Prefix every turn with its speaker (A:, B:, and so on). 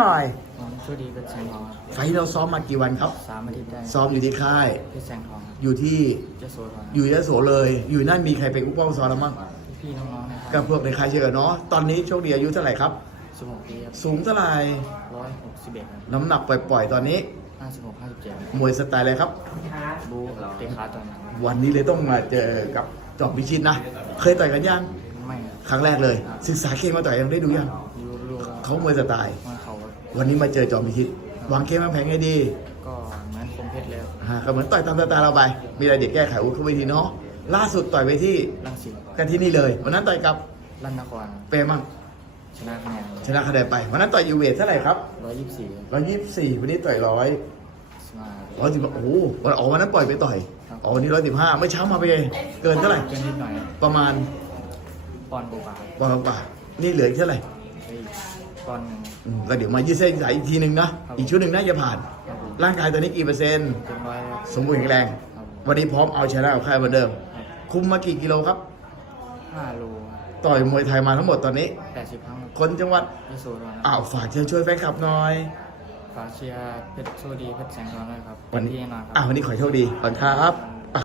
A: หน่อย
B: ผมชูดีเป็นแสงทองครับ
A: ไฟท์เราซ้อมมากี่วันครับ
B: สามอาทิตย์ได้
A: ซ้อมอยู่ที่ค่าย
B: เป็นแสงทองครับ
A: อยู่ที่
B: เจะโซทอง
A: อยู่ยโสเลย อยู่นั่นมีใครเป็นผู้ป้องซ้อมแล้วมั้ง
B: พี่ๆน้องๆนะค
A: ก็
B: รับ
A: พวกในค่ายเชื่อเนาะตอนนี้โชคดีอายุเท่าไหร่ครับ
B: สิบหกปีครับ
A: สูงเท่าไหร่
B: ร้อยหกสิบเอ็ดครับ
A: น้ำหนักปล่อยๆ ตอนนี้
B: ห้าสิบหกห้าสิบเจ็ด
A: มวยสไตล์อะไรครับ
B: บูเตะขาต่อยหนัง
A: วันนี้เลยต้องมาเจอกับจอมพิชิตนะ เคยต่อยกันยัง
B: ไม่ครับ
A: ครั้งแรกเลย ศึกษาเกมมาต่อยยังได้ดูยัง
B: รู้รู้ว่า
A: เขามวยสไตล์
B: ว่าเขาครับ
A: วันนี้มาเจอจอมพิชิตวางเกมวางแผนไงดี
B: ก็เหมือนคมเพชรแล้ว
A: อ่าก็เหมือนต่อยตามสไตล์เราไป มีอะไรเด็กแก้ไขวุ้นเข้าไปทีเนาะล่าสุดต่อยไปที่
B: ลังสิต
A: กันที่นี่เลยวันนั้นต่อยกับ
B: ลั่นนคร
A: เปรมั่ง
B: ชนะคะแนน
A: ชนะคะแนนไปวันนั้นต่อยยูเวทเท่าไหร่ครับ
B: ร้อยยี่สิบสี่
A: ร้อยยี่สิบสี่วันนี้ต่อยร้อย
B: สมา
A: ร้อยสิบโอ้โหวันออกวันนั้นปล่อยไปต่อย
B: ครับ
A: ออกวันนี้ร้อยสิบห้าเมื่อเช้ามาไปเลยเกินเท่าไหร่
B: เกินนิดหน่อยครับ
A: ประมาณ
B: ปอนด์โบกา
A: ปอนด์กว่านี่เหลืออีกเท่าไหร่
B: ไอ้ปอนด์หนึ่ง
A: อืมแล้วเดี๋ยวมายืดเส้นสายอีกทีหนึ่งนะ
B: ครับ
A: อีกชุดหนึ่งน่าจะผ่าน
B: ครับผม
A: ร่างกายตอนนี้กี่เปอร์เซ็นต์
B: เต็มร้อยครับ
A: สมบูรณ์แข็งแรง
B: ครับผม
A: วันนี้พร้อมเอาชนะกับค่ายเหมือนเดิม
B: ครับ
A: คุมมากี่กิโลครับ
B: ห้าโล
A: ต่อยมวยไทยมาทั้งหมดตอนนี้
B: แปดสิบครั้งครับ
A: คนจังหวัด
B: ยโสธรครับ
A: อ้าวฝากเชิญช่วยแฟนคลับหน่อย
B: ฝากเชียร์เพชรโชคดีเพชรแสงทองด้วยครับ
A: วันนี้
B: ที่แน่นอนครั
A: อ้าววันนี้ขอโชคดีก่อนครับ
B: บ